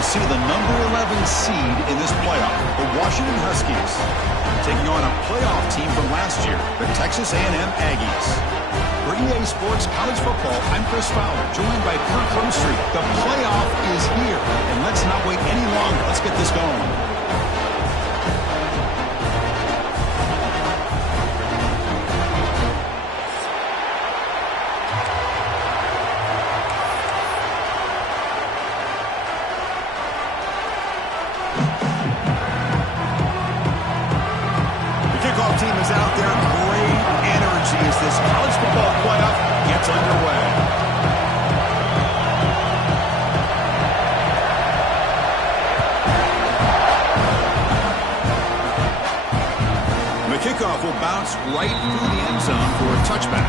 will see the number 11 seed in this playoff, the Washington Huskies, taking on a playoff team from last year, the Texas A&M Aggies. For EA Sports College Football, I'm Chris Fowler, joined by Kirk Crumstreet. The playoff is here, and let's not wait any longer. Let's get this going. Team is out there. Great energy as this college football playoff gets underway. The kickoff will bounce right through the end zone for a touchback.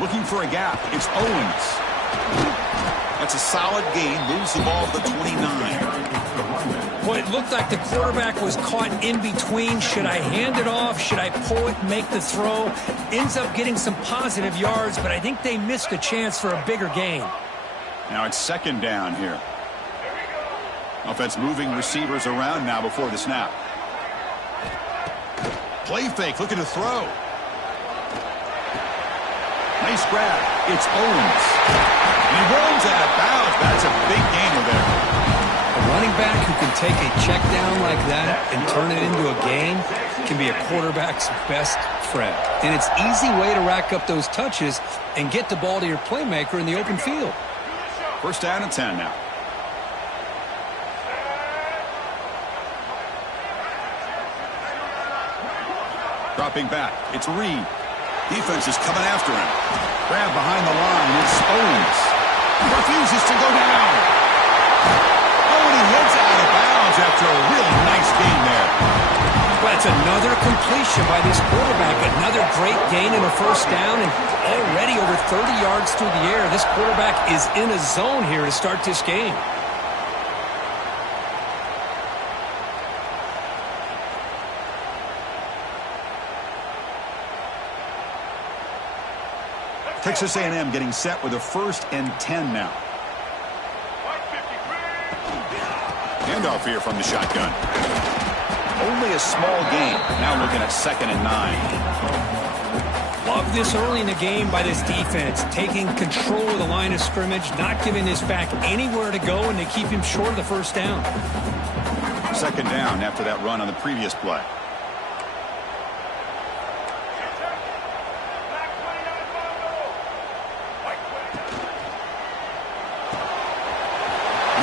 Looking for a gap. It's Owens. That's a solid gain. Moves the ball to the 29. Well, it looked like the quarterback was caught in between. Should I hand it off? Should I pull it and make the throw? Ends up getting some positive yards, but I think they missed a chance for a bigger gain. Now it's second down here. Offense moving receivers around now before the snap. Play fake, looking to throw. Nice grab. It's Owens. And he runs out of bounds. That's a big gainer there. A running back who can take a check down like that and turn it into a gain can be a quarterback's best friend. And it's an easy way to rack up those touches and get the ball to your playmaker in the open field. First down and 10 now. Dropping back. It's Reed. Defense is coming after him. Grab behind the line. It's Owens. Refuses to go down. Oh, and he heads out of bounds after a really nice gain there. Well, that's another completion by this quarterback. Another great gain and a first down, and already over 30 yards through the air. This quarterback is in a zone here to start this game. Texas A&M getting set with a 1st and 10 now. Handoff here from the shotgun. Only a small gain. Now looking at 2nd and 9. Love this early in the game by this defense. Taking control of the line of scrimmage, not giving this back anywhere to go, and they keep him short of the first down. 2nd down after that run on the previous play.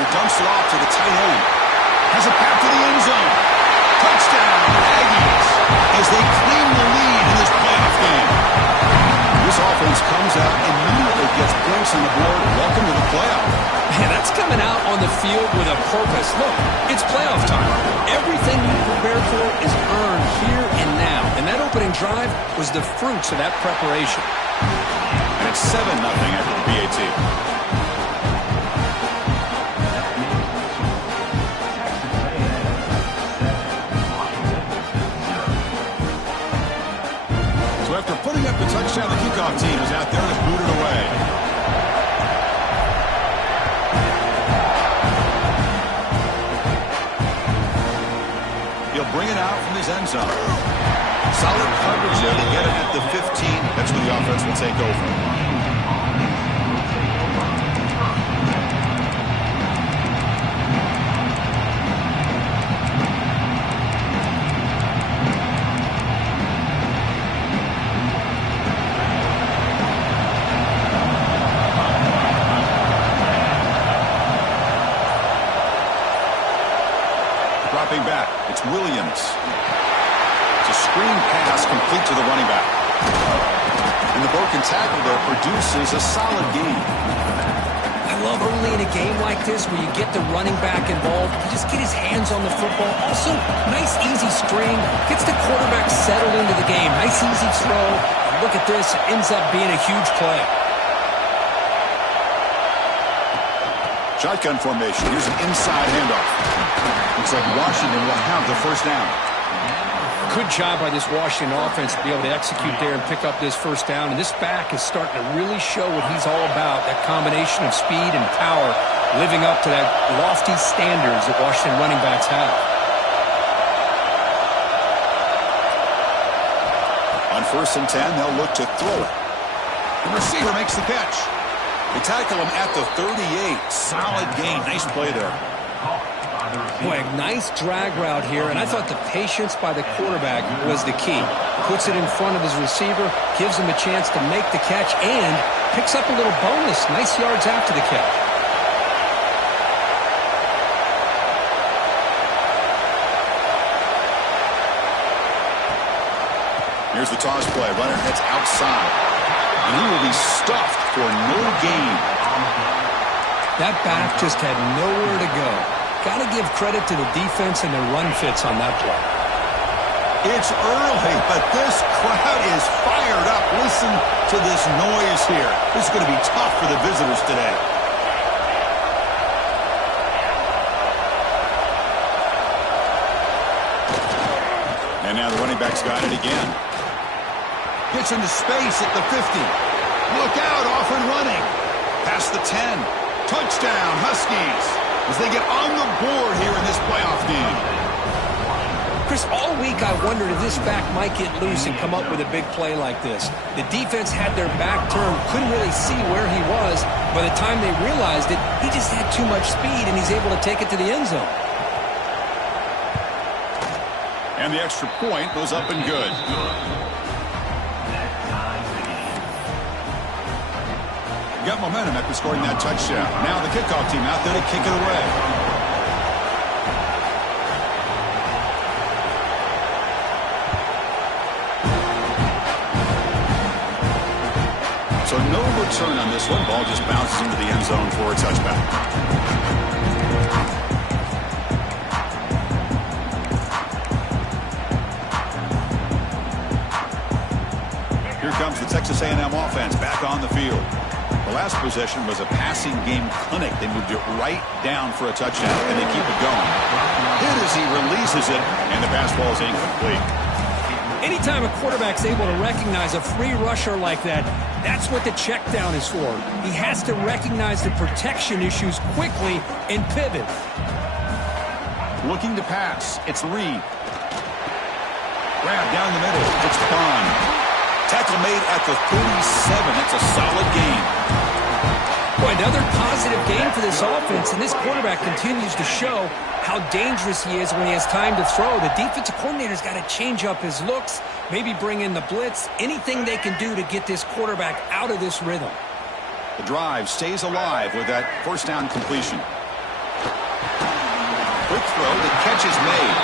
Dumps it off to the tight end. Has a path to the end zone. Touchdown, Aggies, as they claim the lead in this playoff game. This offense comes out and immediately gets points on the board. Welcome to the playoff. Man, that's coming out on the field with a purpose. Look, it's playoff time. Everything you prepare for is earned here and now. And that opening drive was the fruits of that preparation. And it's 7-0 after the PAT. After putting up the touchdown, the kickoff team is out there to boot it away. He'll bring it out from his end zone. Solid coverage there to get it at the 15. That's where the offense will take over. Dropping back, it's Williams. It's a screen pass complete to the running back. And the broken tackle there produces a solid gain. I love early in a game like this where you get the running back involved. You just get his hands on the football. Also, nice easy screen. Gets the quarterback settled into the game. Nice easy throw. And look at this. It ends up being a huge play. Shotgun formation. Here's an inside handoff. Looks like Washington will have the first down. Good job by this Washington offense to be able to execute there and pick up this first down. And this back is starting to really show what he's all about, that combination of speed and power, living up to that lofty standards that Washington running backs have. On 1st and 10, they'll look to throw it. The receiver makes the catch. They tackle him at the 38. Solid gain. Nice play there. Boy, nice drag route here, and I thought the patience by the quarterback was the key. Puts it in front of his receiver, gives him a chance to make the catch, and picks up a little bonus. Nice yards after the catch. Here's the toss play. Runner heads outside. And he will be stuffed for no gain. That back just had nowhere to go. Got to give credit to the defense and the run fits on that play. It's early, but this crowd is fired up. Listen to this noise here. This is going to be tough for the visitors today. And now the running back's got it again. Gets into space at the 50. Look out, off and running. Past the 10. Touchdown, Huskies, as they get on the board here in this playoff game. Chris, all week I wondered if this back might get loose and come up with a big play like this. The defense had their back turned, couldn't really see where he was. By the time they realized it, he just had too much speed, and he's able to take it to the end zone. And the extra point goes up and good. Got momentum after scoring that touchdown. Now the kickoff team out there to kick it away. So no return on this one. Ball just bounces into the end zone for a touchback. Here comes the Texas A&M offense back on the field. The last possession was a passing game clinic. They moved it right down for a touchdown, and they keep it going. Hit as he releases it, and the pass ball is incomplete. Anytime a quarterback's able to recognize a free rusher like that, that's what the check down is for. He has to recognize the protection issues quickly and pivot. Looking to pass. It's Reed. Grab down the middle. It's Bond. Tackle made at the 37. That's a solid gain. Boy, another positive gain for this offense, and this quarterback continues to show how dangerous he is when he has time to throw. The defensive coordinator's got to change up his looks, maybe bring in the blitz, anything they can do to get this quarterback out of this rhythm. The drive stays alive with that first down completion. Quick throw, the catch is made.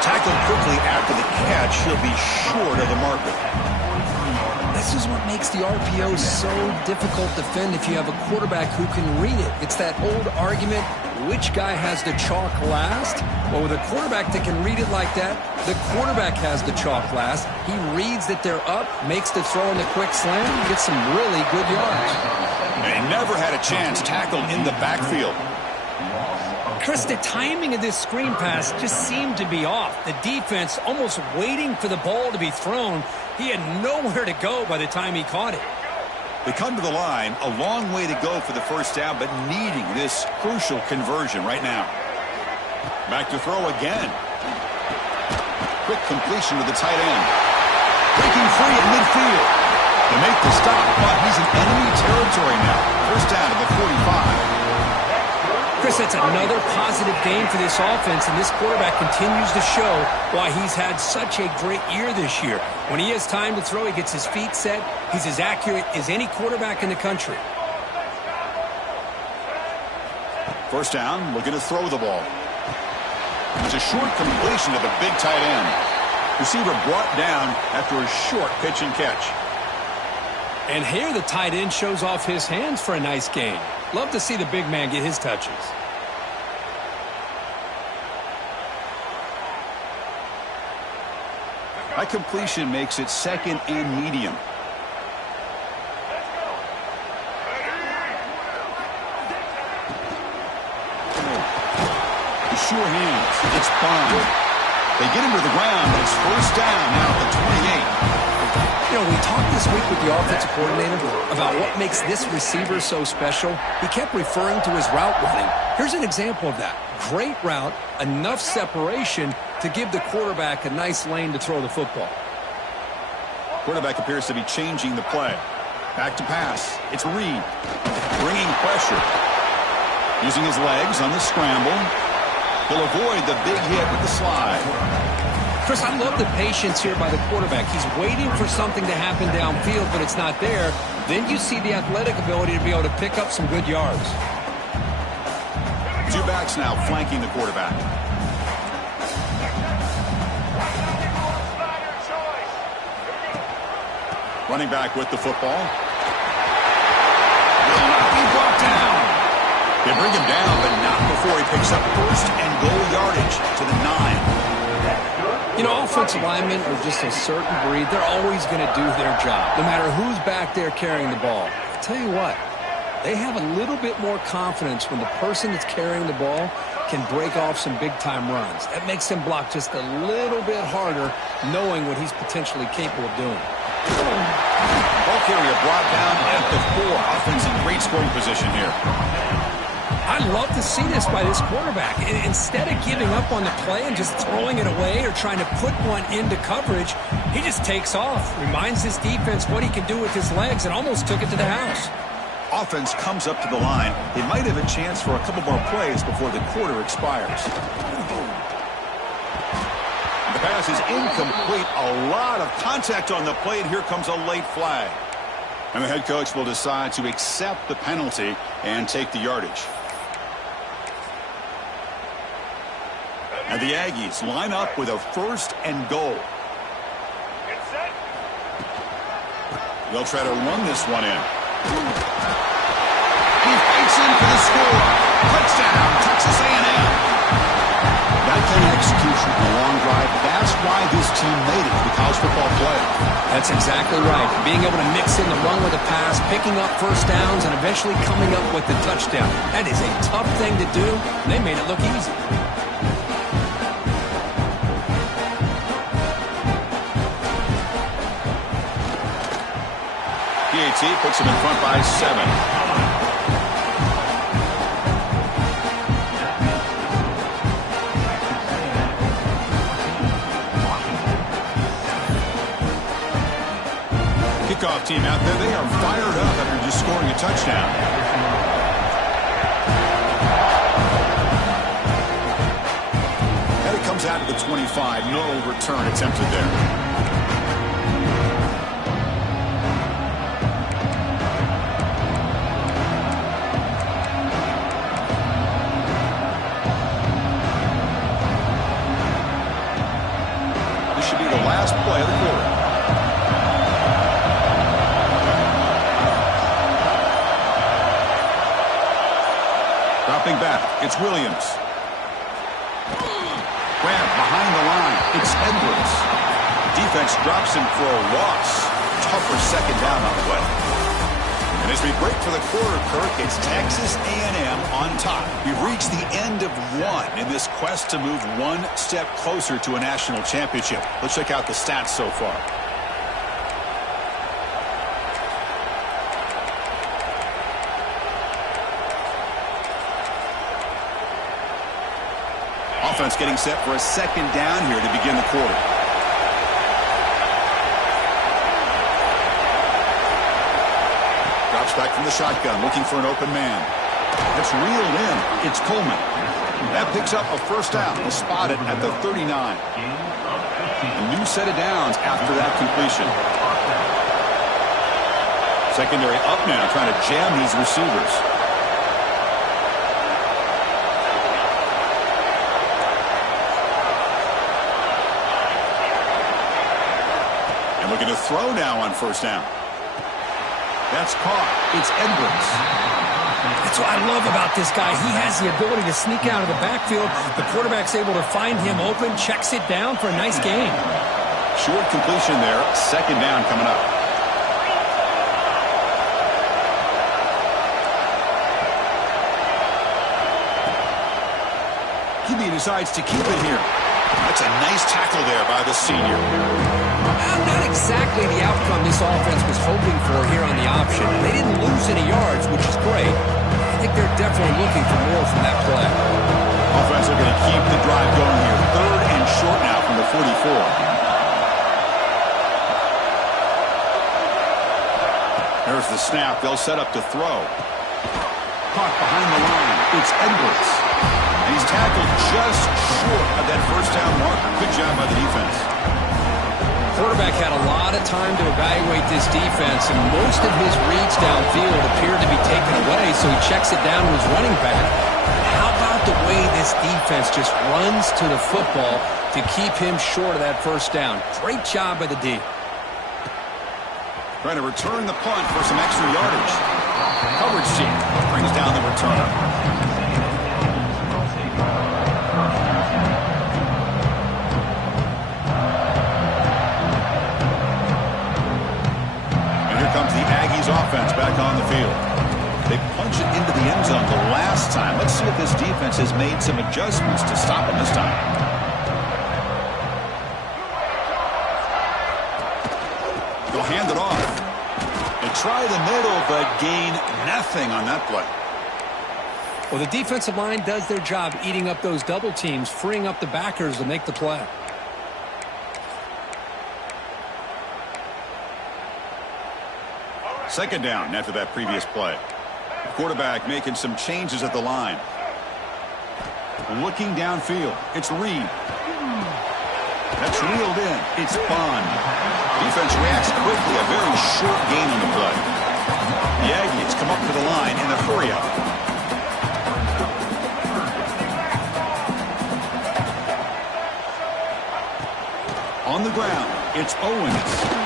Tackled quickly after the catch, he'll be short of the marker. This is what makes the RPO so difficult to defend if you have a quarterback who can read it. It's that old argument, which guy has the chalk last? Well, with a quarterback that can read it like that, the quarterback has the chalk last. He reads that they're up, makes the throw in the quick slam, gets some really good yards. And he never had a chance tackled in the backfield. Chris, the timing of this screen pass just seemed to be off. The defense almost waiting for the ball to be thrown. He had nowhere to go by the time he caught it. They come to the line, a long way to go for the first down, but needing this crucial conversion right now. Back to throw again. Quick completion to the tight end. Breaking free at midfield. They make the stop, but he's in enemy territory now. First down at the 45. Chris, that's another positive gain for this offense, and this quarterback continues to show why he's had such a great year this year. When he has time to throw, he gets his feet set. He's as accurate as any quarterback in the country. First down, looking to throw the ball. It's a short completion to the big tight end. Receiver brought down after a short pitch and catch. And here the tight end shows off his hands for a nice gain. Love to see the big man get his touches. That completion makes it second and medium. sure hands. It's Bond. They get him to the ground, but it's first down now at the 28. You know, we talked this week with the offensive coordinator about what makes this receiver so special. He kept referring to his route running. Here's an example of that. Great route, enough separation to give the quarterback a nice lane to throw the football. Quarterback appears to be changing the play. Back to pass. It's Reed. Bringing pressure. Using his legs on the scramble. He'll avoid the big hit with the slide. Chris, I love the patience here by the quarterback. He's waiting for something to happen downfield, but it's not there. Then you see the athletic ability to be able to pick up some good yards. Two backs now flanking the quarterback. Running back with the football. Will not be brought down. They bring him down, but not before he picks up first and goal yardage to the 9. You know, offensive linemen are just a certain breed. They're always going to do their job, no matter who's back there carrying the ball. I'll tell you what, they have a little bit more confidence when the person that's carrying the ball can break off some big-time runs. That makes him block just a little bit harder, knowing what he's potentially capable of doing. Ball carrier brought down at the 4. Offense in great scoring position here. I love to see this by this quarterback. Instead of giving up on the play and just throwing it away or trying to put one into coverage, he just takes off, reminds his defense what he can do with his legs, and almost took it to the house. Offense comes up to the line. They might have a chance for a couple more plays before the quarter expires. The pass is incomplete. A lot of contact on the play, and here comes a late flag. And the head coach will decide to accept the penalty and take the yardage. And the Aggies line up with a first and goal. They'll try to run this one in. He fights in for the score. Touchdown, Texas A&M. That kind of execution in a long drive, that's why this team made it to the college football playoff. That's exactly right. Being able to mix in the run with a pass, picking up first downs, and eventually coming up with the touchdown. That is a tough thing to do. They made it look easy. PAT puts him in front by 7. Kickoff team out there, they are fired up after just scoring a touchdown. And it comes out to the 25. No return attempted there. Last play of the quarter. Dropping back, it's Williams. Grab behind the line, it's Edwards. Defense drops him for a loss. Tougher second down on the way. And as we break for the quarter, Kirk, it's Texas A&M on top. We've reached the end of one in this quest to move one step closer to a national championship. Let's check out the stats so far. Offense getting set for a second down here to begin the quarter. Drops back from the shotgun, looking for an open man. It's reeled in. It's Coleman. That picks up a first down. He'll spot it at the 39. A new set of downs after that completion. Secondary up now, trying to jam these receivers. And looking to throw now on first down. That's caught. It's Edwards. That's what I love about this guy. He has the ability to sneak out of the backfield. The quarterback's able to find him open, checks it down for a nice gain. Short completion there. Second down coming up. QB decides to keep it here. That's a nice tackle there by the senior. Not exactly the outcome this offense was hoping for here on the option. They didn't lose any yards, which is great. I think they're definitely looking for more from that play. Offense are going to keep the drive going here. 3rd and short now from the 44. There's the snap. They'll set up to throw. Caught behind the line. It's Edwards. And he's tackled just short of that first down marker. Good job by the defense. Quarterback had a lot of time to evaluate this defense, and most of his reads downfield appeared to be taken away, so he checks it down to his running back. How about the way this defense just runs to the football to keep him short of that first down? Great job by the D. Trying to return the punt for some extra yardage. Coverage team brings down the returner. Comes the Aggies offense back on the field. They punch it into the end zone the last time. Let's see if this defense has made some adjustments to stop them this time. They'll hand it off. They try the middle, but gain nothing on that play. Well, the defensive line does their job eating up those double teams, freeing up the backers to make the play. Second down after that previous play. Quarterback making some changes at the line. Looking downfield. It's Reed. That's reeled in. It's Bond. Defense reacts quickly. A very short gain on the play. The Aggies come up to the line in a hurry-up. On the ground, it's Owens.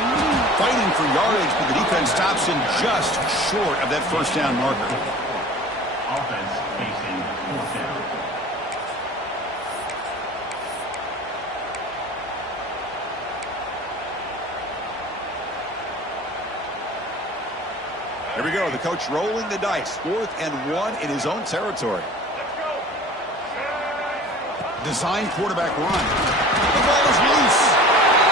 Fighting for yardage, but the defense stops him just short of that first down marker. Offense facing 4th down. Here we go. The coach rolling the dice. 4th and 1 in his own territory. Design quarterback run. The ball is loose.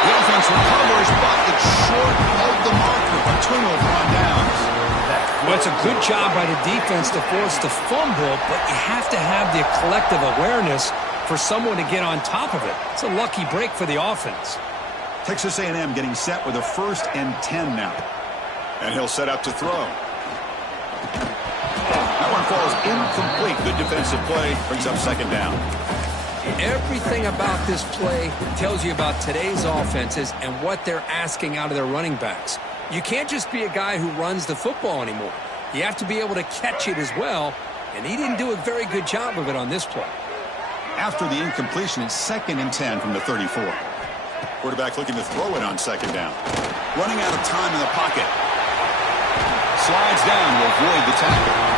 The offense recovers, but it's short of the marker. A turnover on downs. Well, it's a good job by the defense to force the fumble, but you have to have the collective awareness for someone to get on top of it. It's a lucky break for the offense. Texas A&M getting set with a 1st and 10 now. And he'll set up to throw. That one falls incomplete. Good defensive play. Brings up 2nd down. Everything about this play tells you about today's offenses and what they're asking out of their running backs. You can't just be a guy who runs the football anymore. You have to be able to catch it as well, and he didn't do a very good job of it on this play. After the incompletion, it's 2nd and 10 from the 34. Quarterback looking to throw it on 2nd down. Running out of time in the pocket. Slides down to avoid the tackle.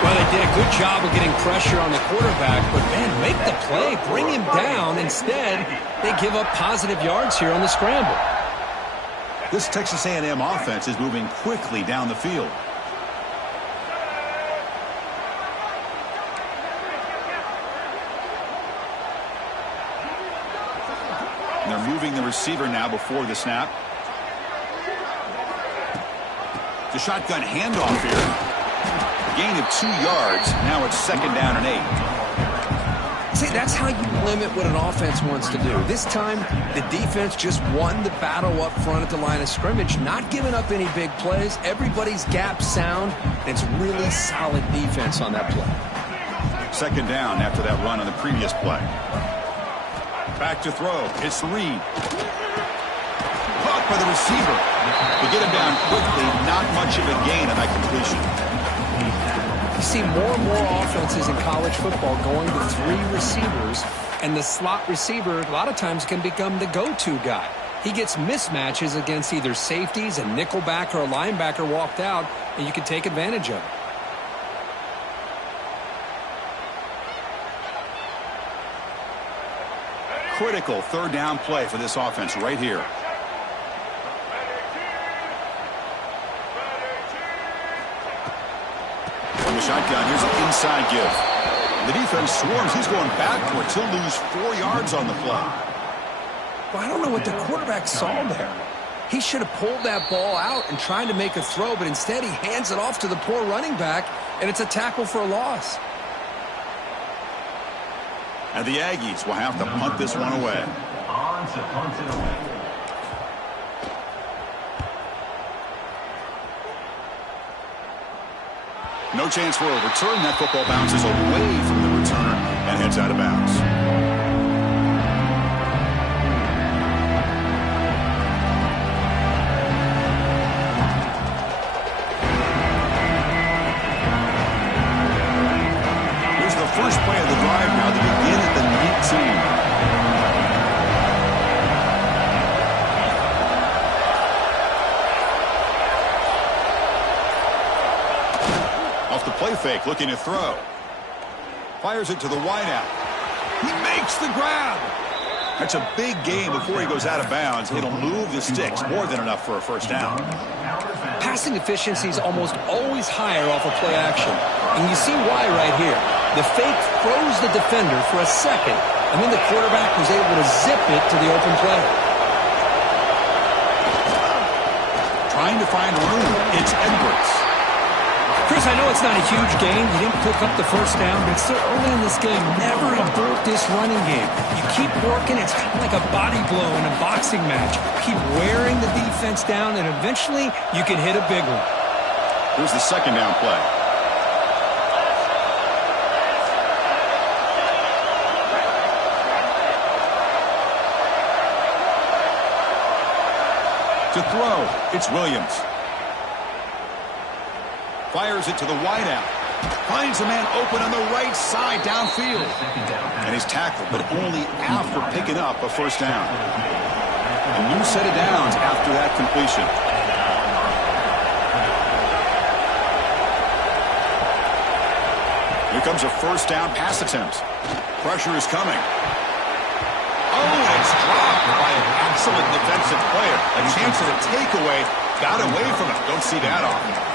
Well, they did a good job of getting pressure on the quarterback, but, man, make the play, bring him down. Instead, they give up positive yards here on the scramble. This Texas A&M offense is moving quickly down the field. And they're moving the receiver now before the snap. The shotgun handoff here. Gain of 2 yards. Now it's 2nd down and 8. See, that's how you limit what an offense wants to do. This time, the defense just won the battle up front at the line of scrimmage, not giving up any big plays. Everybody's gap sound, and it's really solid defense on that play. 2nd down after that run on the previous play. Back to throw. It's Reed. Caught by the receiver. To get him down quickly, not much of a gain on that completion. You see more and more offenses in college football going to 3 receivers, and the slot receiver a lot of times can become the go-to guy. He gets mismatches against either safeties, a nickelback, or a linebacker walked out, and you can take advantage of it. Critical 3rd down play for this offense right here. From the shotgun, here's an inside give. The defense swarms. He's going backwards. He'll lose 4 yards on the play. Well, I don't know what the quarterback saw there. He should have pulled that ball out and tried to make a throw, but instead he hands it off to the poor running back, and it's a tackle for a loss. And the Aggies will have to punt this one away. On to punt it away. No chance for a return. That football bounces away from the returner and heads out of bounds. Here's the first play of the drive now. They begin at the 19. Off the play fake, looking to throw. Fires it to the wideout. He makes the grab. That's a big gain before he goes out of bounds. It'll move the sticks, more than enough for a first down. Passing efficiency is almost always higher off of play action. And you see why right here. The fake froze the defender for a second, and then the quarterback was able to zip it to the open play. Trying to find room. It's Edwards. Chris, I know it's not a huge gain. You didn't pick up the first down, but it's still early in this game. Never abort this running game. You keep working. It's kind of like a body blow in a boxing match. Keep wearing the defense down, and eventually you can hit a big one. Here's the second down play. To throw, it's Williams. Fires it to the wideout. Finds a man open on the right side downfield. And he's tackled, but only after picking up a first down. A new set of downs after that completion. Here comes a first down pass attempt. Pressure is coming. Oh, and it's dropped by an excellent defensive player. A chance at a takeaway. Got away from it. Don't see that often.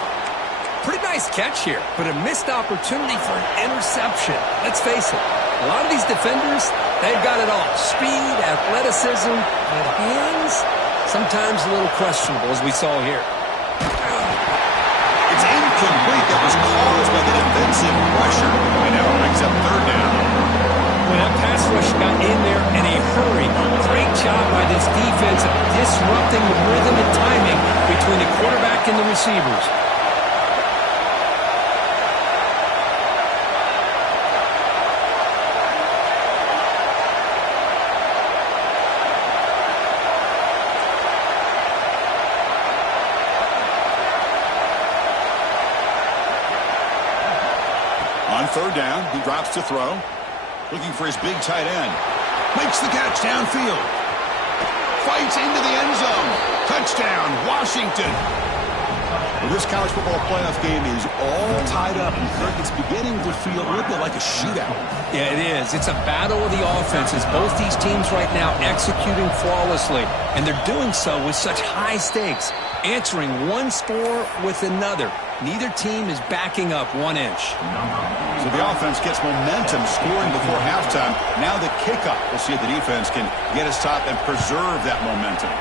Pretty nice catch here, but a missed opportunity for an interception. Let's face it, a lot of these defenders, they've got it all. Speed, athleticism, and hands, sometimes a little questionable, as we saw here. It's incomplete. That was caused by the defensive pressure. And now it brings up third down. When that pass rush got in there in a hurry, great job by this defense of disrupting the rhythm and timing between the quarterback and the receivers. On third down, he drops to throw. Looking for his big tight end. Makes the catch downfield. Fights into the end zone. Touchdown, Washington. Well, this college football playoff game is all tied up. It's beginning to feel a little bit like a shootout. Yeah, it is. It's a battle of the offenses. Both these teams right now executing flawlessly, and they're doing so with such high stakes, answering one score with another. Neither team is backing up 1 inch. So the offense gets momentum scoring before halftime. Now the kickoff. We'll see if the defense can get his top and preserve that momentum.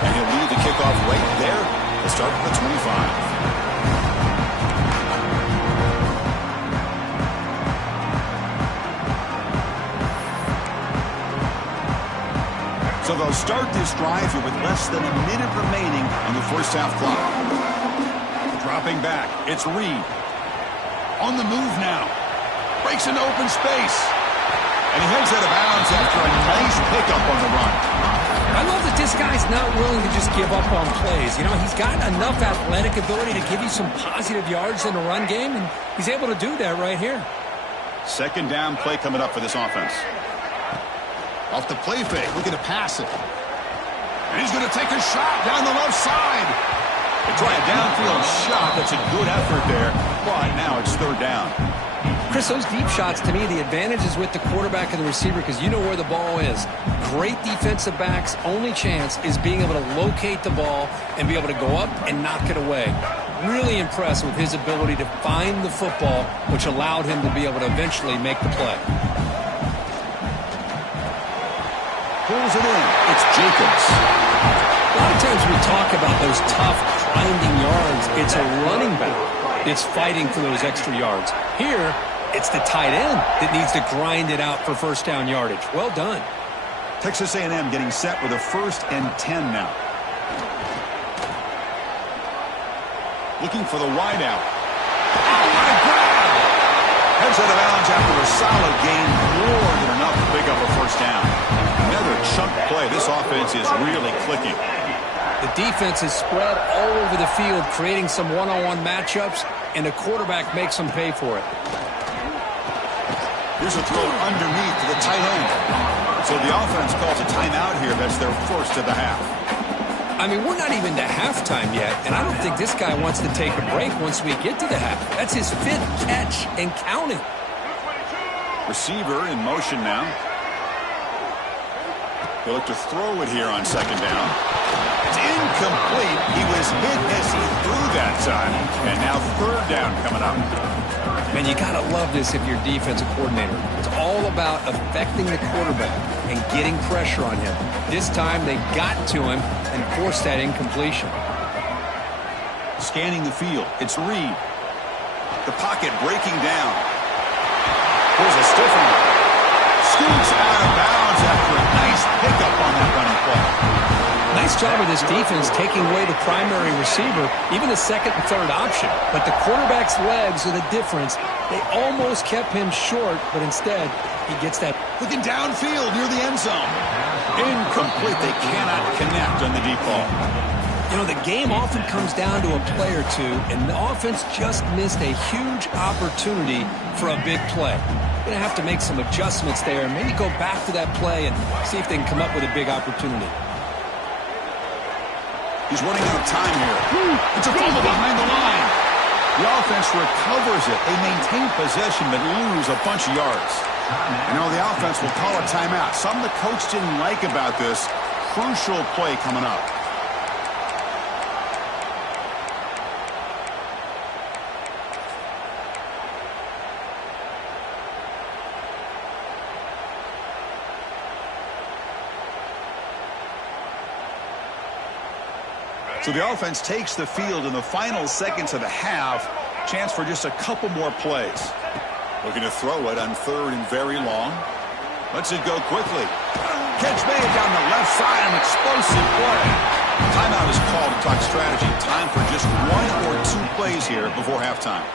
And he'll lead the kickoff right there to start at the 25. So they'll start this drive here with less than a minute remaining on the first half clock. Dropping back, it's Reed. On the move now. Breaks into open space. And he heads out of bounds after a nice pickup on the run. I love that this guy's not willing to just give up on plays. You know, he's got enough athletic ability to give you some positive yards in the run game, and he's able to do that right here. Second down play coming up for this offense. Off the play fake, looking to pass it. And he's going to take a shot down the left side. They try a downfield shot. That's a good effort there. But now it's third down. Chris, those deep shots, to me, the advantage is with the quarterback and the receiver because you know where the ball is. Great defensive backs' only chance is being able to locate the ball and be able to go up and knock it away. Really impressed with his ability to find the football, which allowed him to be able to eventually make the play. Pulls it in. It's Jacobs. A lot of times we talk about those tough, grinding yards. It's a running back that's fighting for those extra yards. Here, it's the tight end that needs to grind it out for first down yardage. Well done. Texas A&M getting set with a 1st and 10 now. Looking for the wide out. Oh, what a grab! Heads out of bounds after a solid gain, more than enough to pick up a first down. Another chunk play. This offense is really clicking. The defense is spread all over the field, creating some one-on-one matchups, and the quarterback makes them pay for it. Here's a throw underneath to the tight end. So the offense calls a timeout here. That's their first of the half. I mean, we're not even to halftime yet, and I don't think this guy wants to take a break once we get to the half. That's his 5th catch and counting. Receiver in motion now. He'll look to throw it here on 2nd down. It's incomplete. He was hit as he threw that time. And now 3rd down coming up. Man, you got to love this if you're defensive coordinator. It's all about affecting the quarterback and getting pressure on him. This time they got to him and forced that incompletion. Scanning the field. It's Reed. The pocket breaking down. Here's a stiff one. Scoots out of bounds after a nice pickup on that running play. Nice job of this defense taking away the primary receiver, even the 2nd and 3rd option. But the quarterback's legs are the difference. They almost kept him short, but instead he gets that. Looking downfield near the end zone. Incomplete. They cannot connect on the deep ball. You know, the game often comes down to a play or two, and the offense just missed a huge opportunity for a big play. Going to have to make some adjustments there and maybe go back to that play and see if they can come up with a big opportunity. He's running out of time here. It's a fumble behind the line. The offense recovers it. They maintain possession but lose a bunch of yards. And now the offense will call a timeout. Something the coach didn't like about this. Crucial play coming up. So the offense takes the field in the final seconds of the half. Chance for just a couple more plays. Looking to throw it on 3rd and very long. Lets it go quickly. Catch made down the left side, an explosive play. Timeout is called to talk strategy. Time for just 1 or 2 plays here before halftime.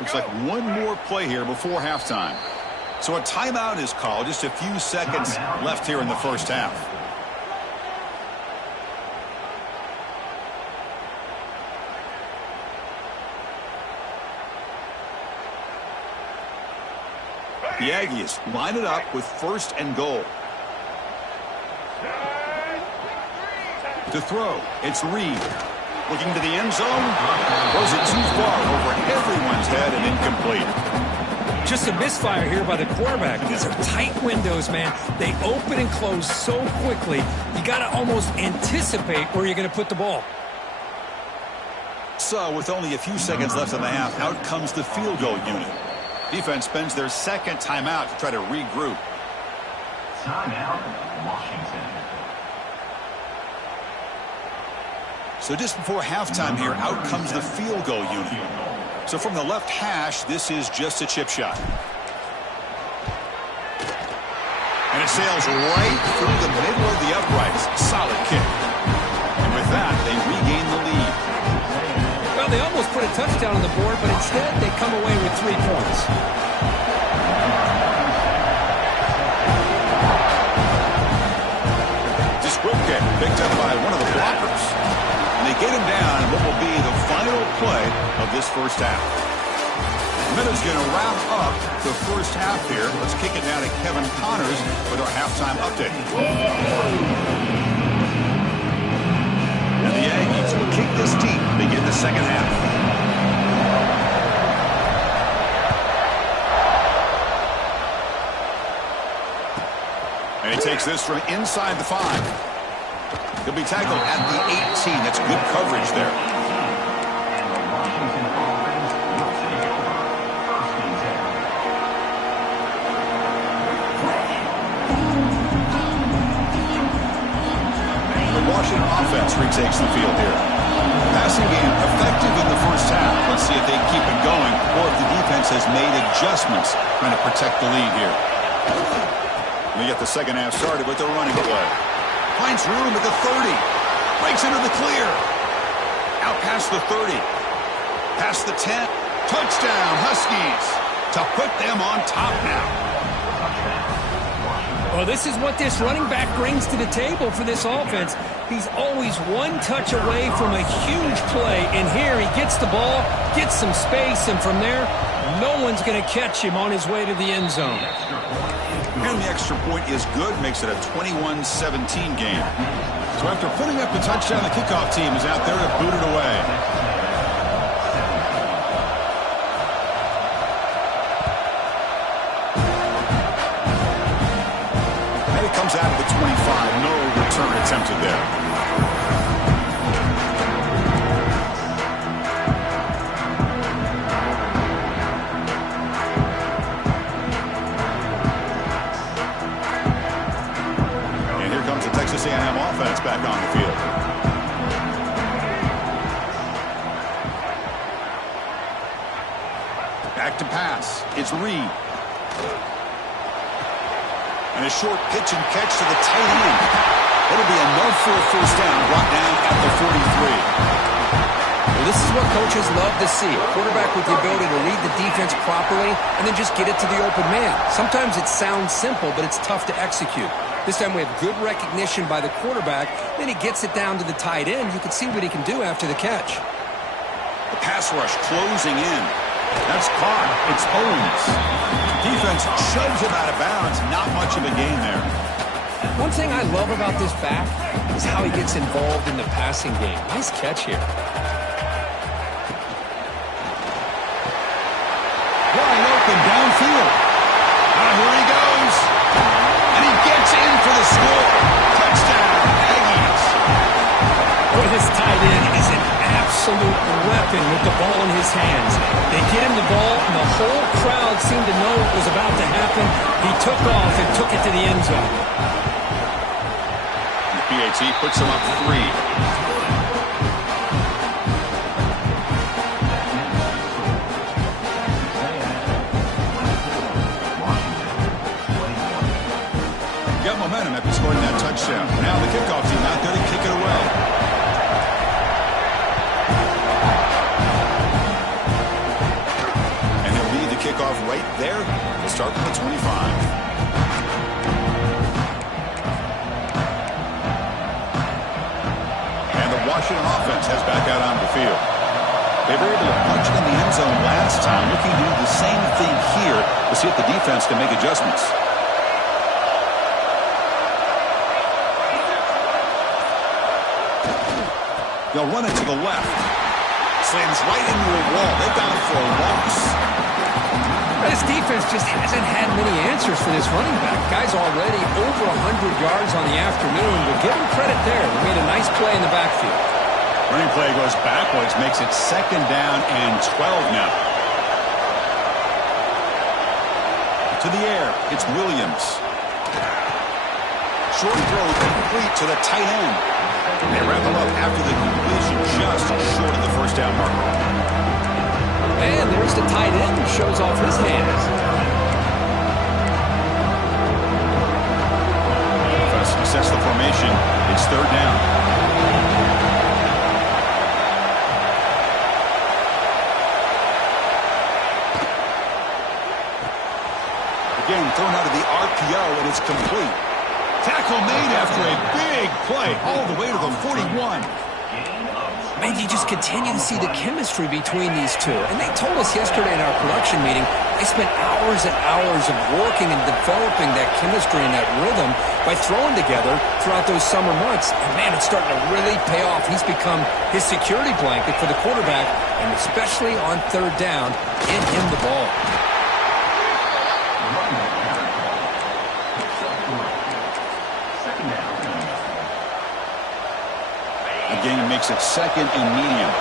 Looks like 1 more play here before halftime. So a timeout is called. Just a few seconds left here in the first half. The Aggies line it up with 1st and goal. To throw, it's Reed. Looking to the end zone. Throws it too far over everyone's head and incomplete. Just a misfire here by the quarterback. These are tight windows, man. They open and close so quickly. You got to almost anticipate where you're going to put the ball. So with only a few seconds left in the half, out comes the field goal unit. Defense spends their 2nd timeout to try to regroup. Timeout, Washington. So just before halftime here, out comes the field goal unit. So from the left hash, this is just a chip shot. And it sails right through the middle of the uprights. Solid kick. And with that, they regain the lead. Well, they almost put a touchdown on the board, but instead they come away with 3 points. This quick kick picked up by one of the blockers. They get him down in what will be the final play of this first half. Minute's going to wrap up the first half here. Let's kick it now to Kevin Connors with our halftime update. And the Aggies will kick this deep to begin the second half. And he takes this from inside the 5. He'll be tackled at the 18. That's good coverage there. The Washington offense retakes the field here. Passing game effective in the first half. Let's see if they keep it going or if the defense has made adjustments trying to protect the lead here. We get the second half started with the running play. Finds room at the 30. Breaks into the clear. Out past the 30. Past the 10. Touchdown, Huskies. To put them on top now. Well, this is what this running back brings to the table for this offense. He's always one touch away from a huge play. And here he gets the ball, gets some space, and from there, no one's going to catch him on his way to the end zone. And the extra point is good, makes it a 21-17 game. So after putting up the touchdown, the kickoff team is out there to boot it away. And it comes out of the 25. No return attempted there. Texas A&M offense back on the field. Back to pass. It's Reed. And a short pitch and catch to the tight end. It'll be enough for a first down, brought down at the 43. Well, this is what coaches love to see. A quarterback with the ability to read the defense properly and then just get it to the open man. Sometimes it sounds simple, but it's tough to execute. This time we have good recognition by the quarterback. Then he gets it down to the tight end. You can see what he can do after the catch. The pass rush closing in. That's caught. It's Owens. Defense shoves him out of bounds. Not much of a gain there. One thing I love about this back is how he gets involved in the passing game. Nice catch here. Wide open downfield. Here he goes. And he gets in for the score. Touchdown, Aggies. Boy, this tight end is an absolute weapon with the ball in his hands. They get him the ball, and the whole crowd seemed to know what was about to happen. He took off and took it to the end zone. The PAT puts him up 3. Momentum after scoring that touchdown. Now the kickoff team out there to kick it away. And they'll lead the kickoff right there. We'll start from the 25. And the Washington offense heads back out onto the field. They were able to punch it in the end zone last time. Looking to do the same thing here to see if the defense can make adjustments. They'll run it to the left. Slams right into a wall. They've got it for a loss. This defense just hasn't had many answers for this running back. Guy's already over 100 yards on the afternoon. But give him credit there. He made a nice play in the backfield. Running play goes backwards. Makes it 2nd down and 12 now. To the air. It's Williams. Short throw complete to the tight end. They wrap him up after the completion, just short of the first down marker. And there's the tight end, shows off his hands. Sets the formation. It's 3rd down. Again, thrown out of the RPO, and it's complete. Tackle made after a big play all the way to the 41. Man, And you just continue to see the chemistry between these two. And they told us yesterday in our production meeting, they spent hours and hours of working and developing that chemistry and that rhythm by throwing together throughout those summer months. And, man, it's starting to really pay off. He's become his security blanket for the quarterback, and especially on third down, get him the ball. Again, makes it second and medium.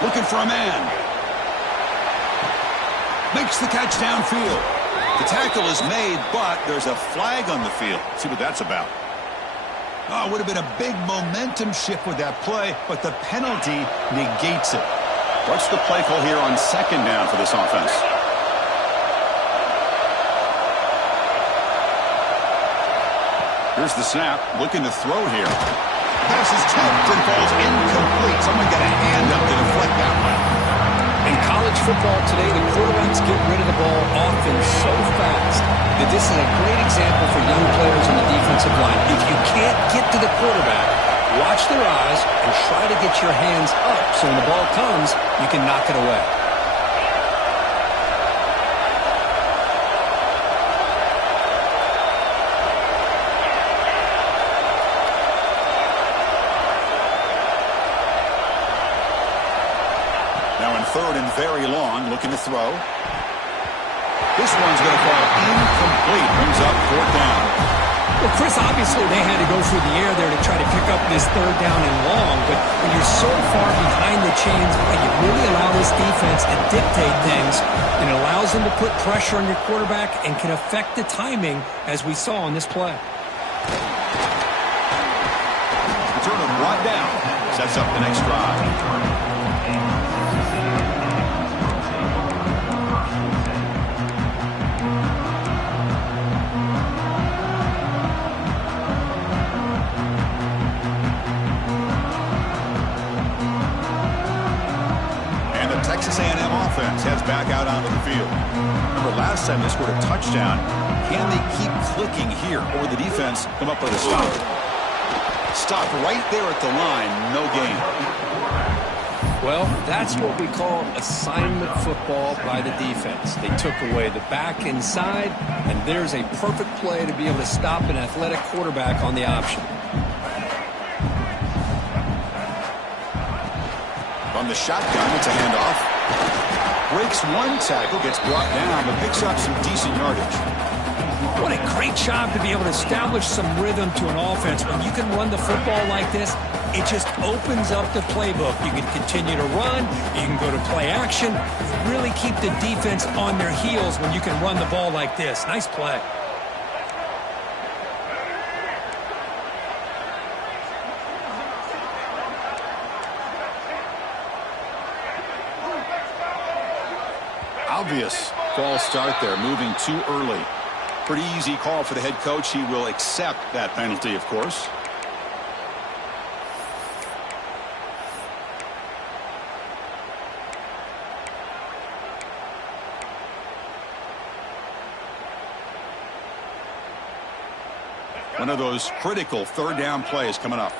Looking for a man. Makes the catch downfield. The tackle is made, but there's a flag on the field. See what that's about. Oh, it would have been a big momentum shift with that play, but the penalty negates it. What's the play call here on second down for this offense? Here's the snap, looking to throw here. Pass is tipped and falls incomplete. Someone got a hand up to deflect that one. In college football today, the quarterbacks get rid of the ball often so fast that this is a great example for young players on the defensive line. If you can't get to the quarterback, watch their eyes and try to get your hands up so when the ball comes, you can knock it away. Third and very long, looking to throw. This one's going to fall incomplete. Brings up fourth down. Well, Chris, obviously they had to go through the air there to try to pick up this third down and long, but when you're so far behind the chains, you really allow this defense to dictate things, and it allows them to put pressure on your quarterback and can affect the timing, as we saw on this play. Return of brought down. Sets up the next drive. Texas A&M offense heads back out onto the field. Remember last time they scored a touchdown. Can they keep clicking here, or will the defense come up with a stop? Stop right there at the line, no gain. Well, that's what we call assignment football by the defense. They took away the back inside, and there's a perfect play to be able to stop an athletic quarterback on the option. On the shotgun, it's a handoff. Breaks one tackle, gets brought down, but picks up some decent yardage. What a great job to be able to establish some rhythm to an offense. When you can run the football like this, it just opens up the playbook. You can continue to run. You can go to play action. You really keep the defense on their heels when you can run the ball like this. Nice play. Obvious false start there, moving too early. Pretty easy call for the head coach. He will accept that penalty, of course. One of those critical third down plays coming up.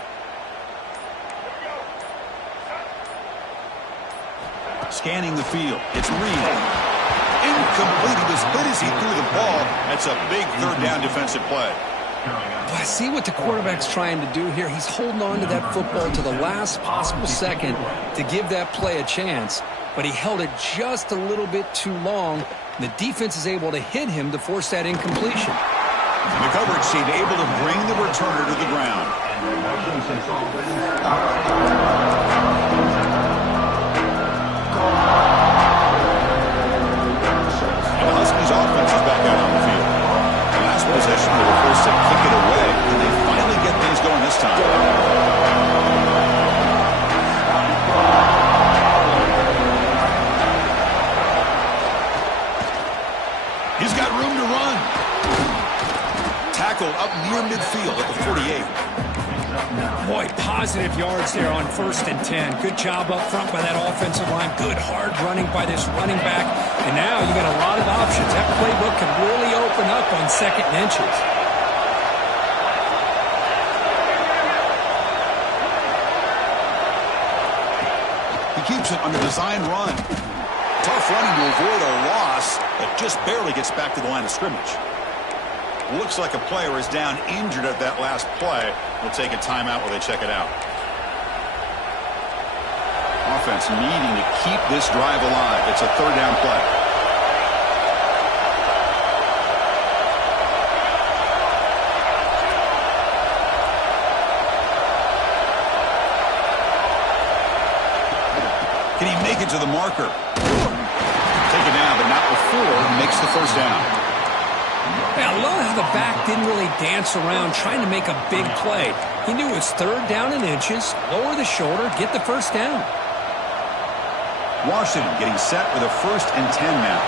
Scanning the field. It's Reed. Incomplete. He was hit as he threw the ball. That's a big third down defensive play. Well, I see what the quarterback's trying to do here. He's holding on to that football to the last possible second to give that play a chance, but he held it just a little bit too long. The defense is able to hit him to force that incompletion. The coverage team able to bring the returner to the ground. And the Huskies offense is back out on the field. The last possession, they were forced to kick it away, and they finally get things going this time. He's got room to run. Tackled up near midfield at the 48. Boy, positive yards there on 1st and 10. Good job up front by that offensive line. Good hard running by this running back. And now you got a lot of options. That playbook can really open up on 2nd and inches. it on the design run. Tough running to avoid a loss, but just barely gets back to the line of scrimmage. Looks like a player is down injured at that last play. We'll take a timeout while they check it out. Offense needing to keep this drive alive. It's a third down play. Can he make it to the marker? Taken down, but not before he makes the first down. Yeah, I love how the back didn't really dance around trying to make a big play. He knew it was third down in inches, lower the shoulder, get the first down. Washington getting set with a 1st and 10 now.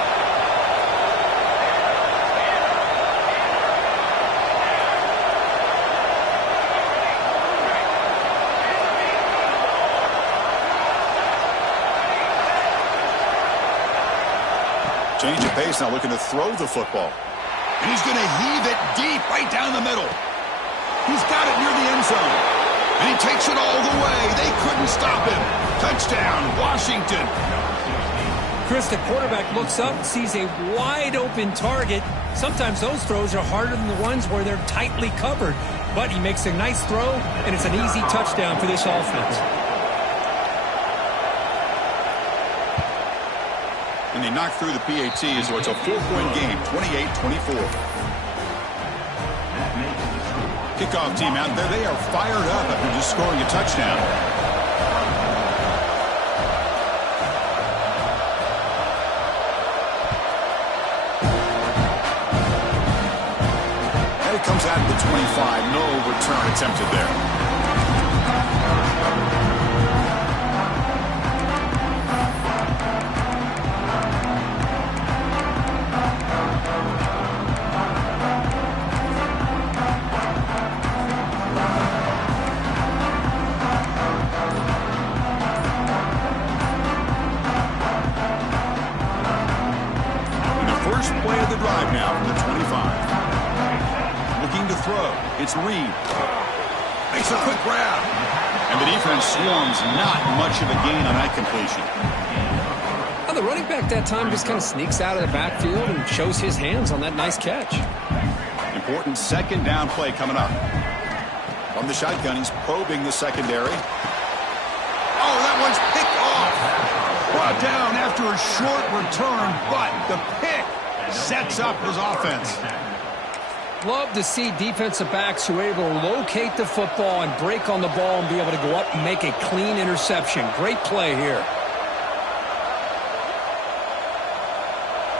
Change of pace now, looking to throw the football. And he's going to heave it deep right down the middle. He's got it near the end zone. And he takes it all the way. They couldn't stop him. Touchdown, Washington. Chris, the quarterback looks up, sees a wide-open target. Sometimes those throws are harder than the ones where they're tightly covered. But he makes a nice throw, and it's an easy touchdown for this offense. And they knock through the PAT, so it's a 4-point game, 28-24. Kickoff team out there, they are fired up after just scoring a touchdown. And it comes out of the 25, no return attempted there. Play of the drive now from the 25. Looking to throw. It's Reed. Makes a quick grab. And the defense swarms. Not much of a gain on that completion. Well, the running back that time just kind of sneaks out of the backfield and shows his hands on that nice catch. Important second down play coming up. From the shotgun, he's probing the secondary. Oh, that one's picked off. Brought down after a short return, but the pick sets up his offense. Love to see defensive backs who are able to locate the football and break on the ball and be able to go up and make a clean interception. Great play here.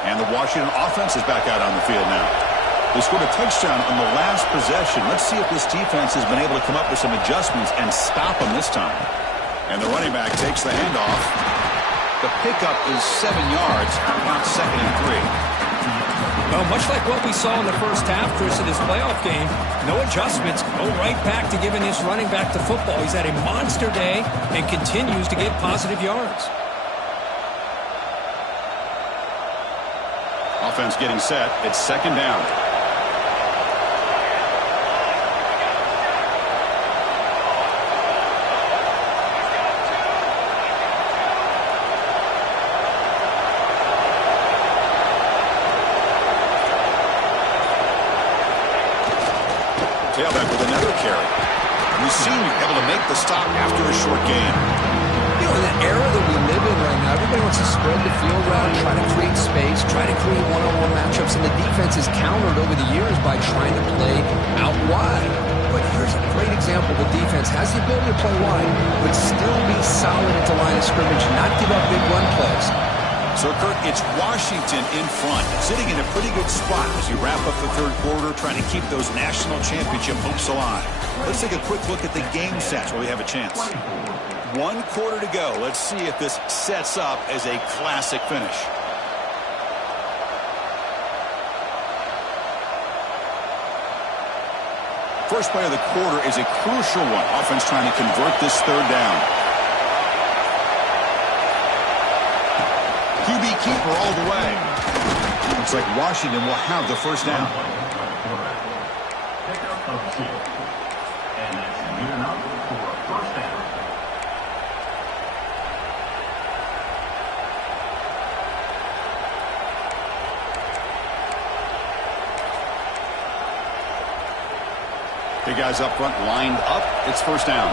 And the Washington offense is back out on the field now. They scored a touchdown on the last possession. Let's see if this defense has been able to come up with some adjustments and stop them this time. And the running back takes the handoff. The pickup is 7 yards, not 2nd and 3. Well, much like what we saw in the first half, Chris, in this playoff game, no adjustments. Go right back to giving his running back the football. He's had a monster day and continues to get positive yards. Offense getting set. It's 2nd down. Tailback with another carry. We've seen you able to make the stop after a short gain. You know, in the era that we live in right now, everybody wants to spread the field around, try to create space, try to create one-on-one matchups, and the defense is countered over the years by trying to play out wide. But here's a great example. The defense has the ability to play wide, but still be solid at the line of scrimmage, not give up big run plays. So, Kurt, it's Washington in front, sitting in a pretty good spot as you wrap up the third quarter, trying to keep those national championship hopes alive. Let's take a quick look at the game stats while we have a chance. 1 quarter to go. Let's see if this sets up as a classic finish. First play of the quarter is a crucial one. Offense trying to convert this third down. QB keeper all the way. Looks like Washington will have the first down. Pickup of 2. And that's good enough for a first down. Big guys up front lined up. It's first down.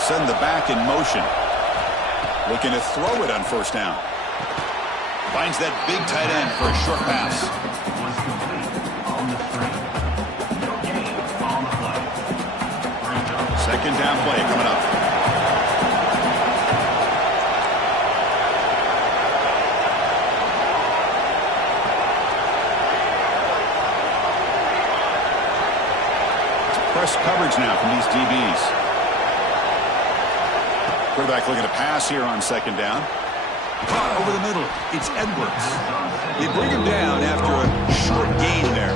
Send the back in motion. Looking to throw it on first down. Finds that big tight end for a short pass. Second down play coming up. It's press coverage now from these DBs. Quarterback looking to pass here on second down. Over the middle, it's Edwards. They bring him down after a short gain there.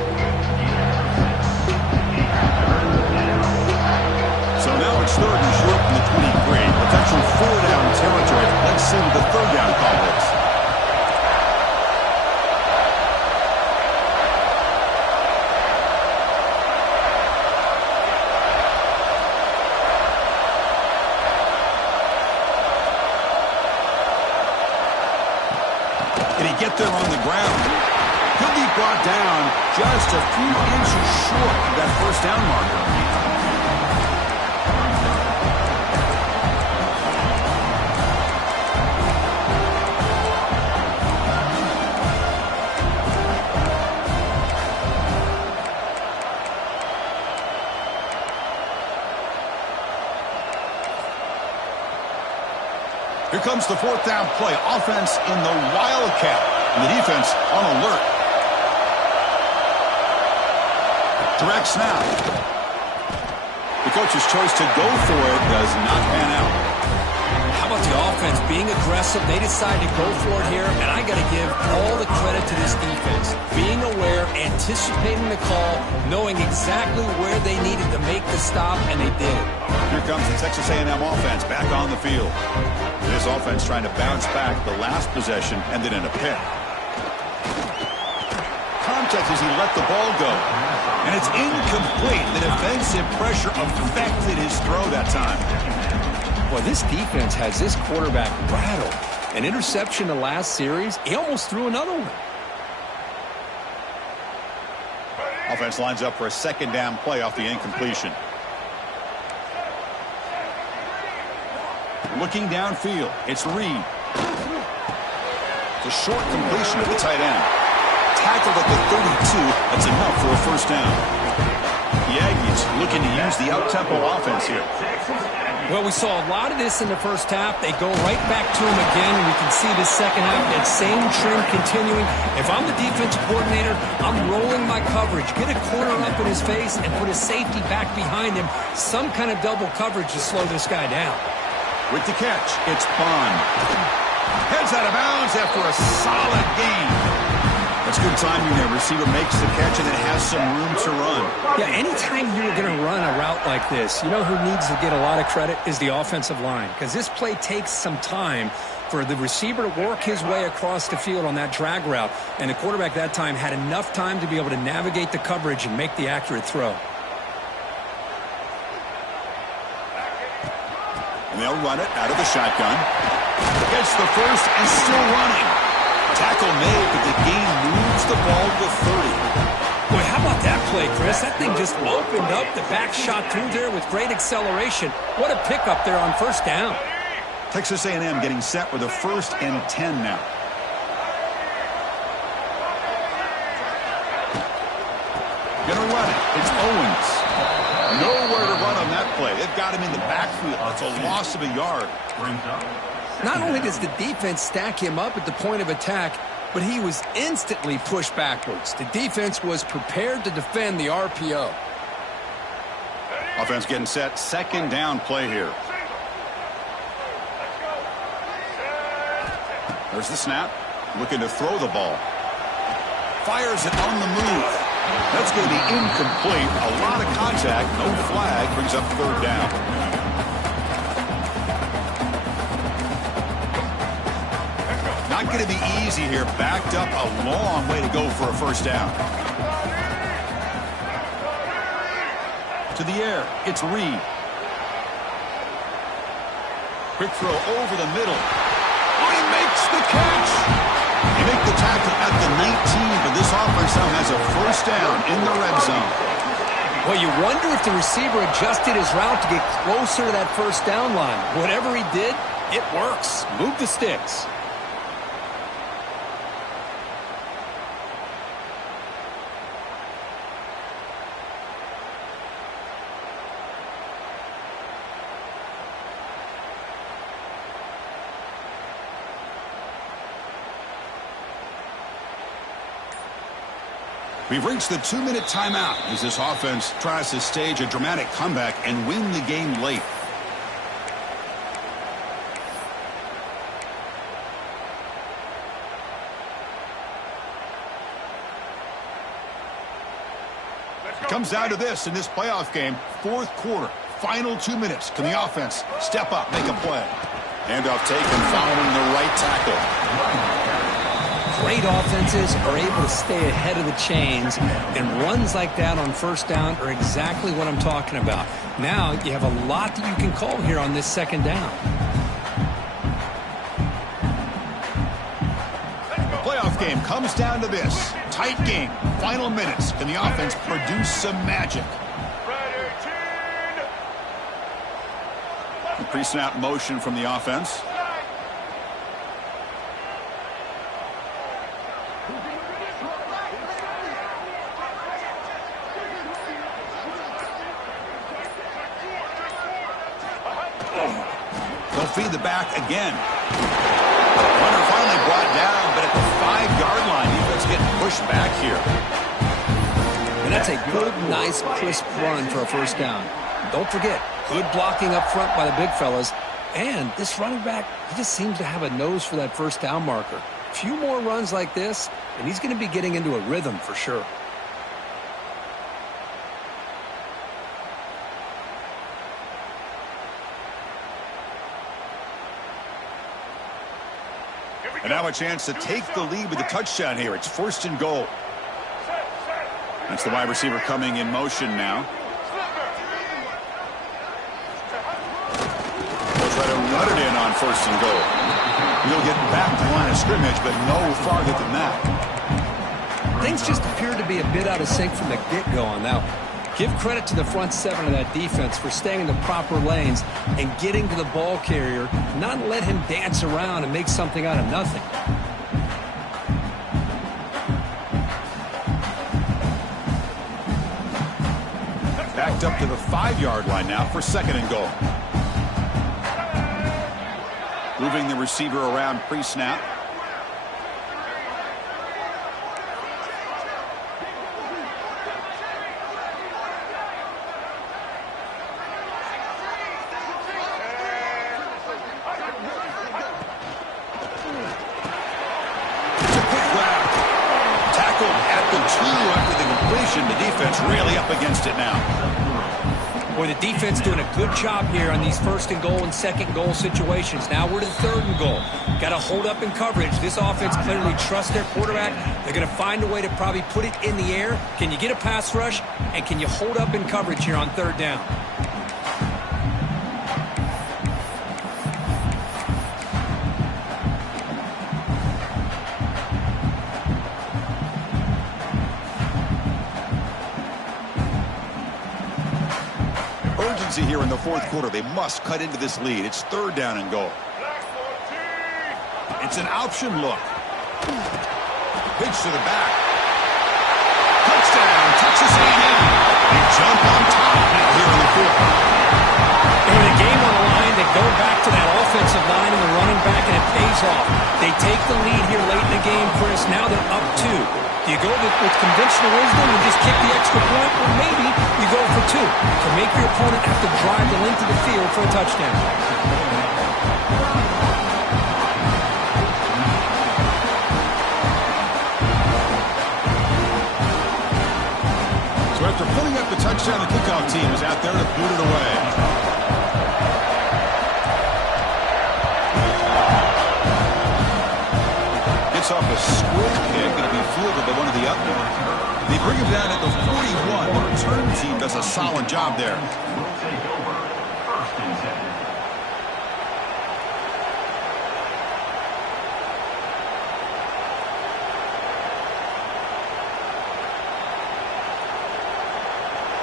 So now it's third and short from the 23. Potential four-down territory. Let's see what the third down call is. Can he get there on the ground? He'll be brought down just a few inches short of that first down marker. Here comes the fourth down play. Offense in the Wildcat. And the defense on alert. Direct snap. The coach's choice to go for it does not pan out. How about the offense being aggressive? They decide to go for it here, and I got to give all the credit to this defense. Being aware, anticipating the call, knowing exactly where they needed to make the stop, and they did it. Here comes the Texas A&M offense back on the field. This offense trying to bounce back. The last possession ended in a pick. Contact as he let the ball go. And it's incomplete. The defensive pressure affected his throw that time. Well, this defense has this quarterback rattled. An interception the last series. He almost threw another one. Offense lines up for a second down play off the incompletion. Looking downfield, it's Reed. The short completion of the tight end. Tackled at the 32, that's enough for a first down. The Aggies looking to use the up-tempo offense here. Well, we saw a lot of this in the first half. They go right back to him again, and we can see the second half, that same trend continuing. If I'm the defensive coordinator, I'm rolling my coverage. Get a corner up in his face and put a safety back behind him. Some kind of double coverage to slow this guy down. With the catch, it's Bond. Heads out of bounds after a solid gain. That's good timing there. Receiver makes the catch and then has some room to run. Yeah, anytime you're going to run a route like this, you know who needs to get a lot of credit is the offensive line. Because this play takes some time for the receiver to work his way across the field on that drag route. And the quarterback that time had enough time to be able to navigate the coverage and make the accurate throw. And they'll run it out of the shotgun. Gets the first and still running. Tackle made, but the gain moves the ball to 30. Boy, how about that play, Chris? That thing just opened up. The back shot through there with great acceleration. What a pickup there on first down. Texas A&M getting set with a 1st and 10 now. Gonna run it. It's Owens. Nowhere to run on that play. They've got him in the backfield. That's a loss of a yard. Not only does the defense stack him up at the point of attack, but he was instantly pushed backwards. The defense was prepared to defend the RPO. Offense getting set. Second down play here. There's the snap. Looking to throw the ball. Fires it on the move. That's going to be incomplete. A lot of contact. No flag. Brings up third down. Not going to be easy here. Backed up a long way to go for a first down. To the air. It's Reed. Quick throw over the middle. Oh, he at the 19, but this offense now has a first down in the red zone. Well, you wonder if the receiver adjusted his route to get closer to that first down line. Whatever he did, it works. Move the sticks. We've reached the 2-minute timeout as this offense tries to stage a dramatic comeback and win the game late. Comes down to this in this playoff game, fourth quarter, final 2 minutes. Can the offense step up, make a play? Handoff taken following the right tackle. Great offenses are able to stay ahead of the chains, and runs like that on first down are exactly what I'm talking about. Now you have a lot that you can call here on this second down. The playoff game comes down to this. Tight game, final minutes. Can the offense produce some magic? The pre-snap motion from the offense. They'll feed the back again. Runner finally brought down, but at the 5-yard line, defense getting pushed back here. And that's a good, nice, crisp run for a first down. Don't forget, good blocking up front by the big fellas. And this running back, he just seems to have a nose for that first down marker. A few more runs like this, and he's going to be getting into a rhythm for sure. And now a chance to take the lead with the touchdown here. It's first and goal. That's the wide receiver coming in motion now. They'll try to run it in on first and goal. He'll get back to the line of scrimmage, but no farther than that. Things just appear to be a bit out of sync from the get-go on that one. Give credit to the front seven of that defense for staying in the proper lanes and getting to the ball carrier, not let him dance around and make something out of nothing. Backed up to the 5-yard line now for second and goal. Moving the receiver around pre-snap. The defense really up against it now. Boy, the defense doing a good job here on these first and goal and second goal situations. Now we're to the third and goal. Got to hold up in coverage. This offense clearly trusts their quarterback. They're going to find a way to probably put it in the air. Can you get a pass rush? And can you hold up in coverage here on third down? Here in the fourth quarter, they must cut into this lead. It's third down and goal. It's an option look. Pitch to the back. Touchdown, Texas A&M. They jump on top now here in the fourth. And with a game on the line, they go back to that offensive line and the running back, and it pays off. They take the lead here late in the game, Chris. Now they're up 2. Do you go with conventional wisdom and just kick the extra point? Or maybe you go for 2 to make your opponent have to drive the length of the field for a touchdown. So after putting up the touchdown, the kickoff team is out there to boot it away. Off a squib kick, going to be fielded by one of the up. They bring him down at the 41. The return team does a solid job there. Will take over first and 10.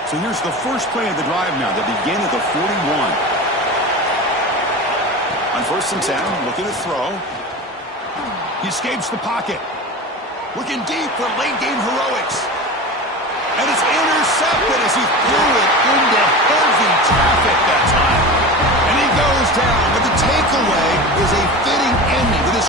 So here's the first play of the drive now. They begin at the 41. On 1st and 10, looking to throw. He escapes the pocket. Looking deep for late-game heroics. And it's intercepted as he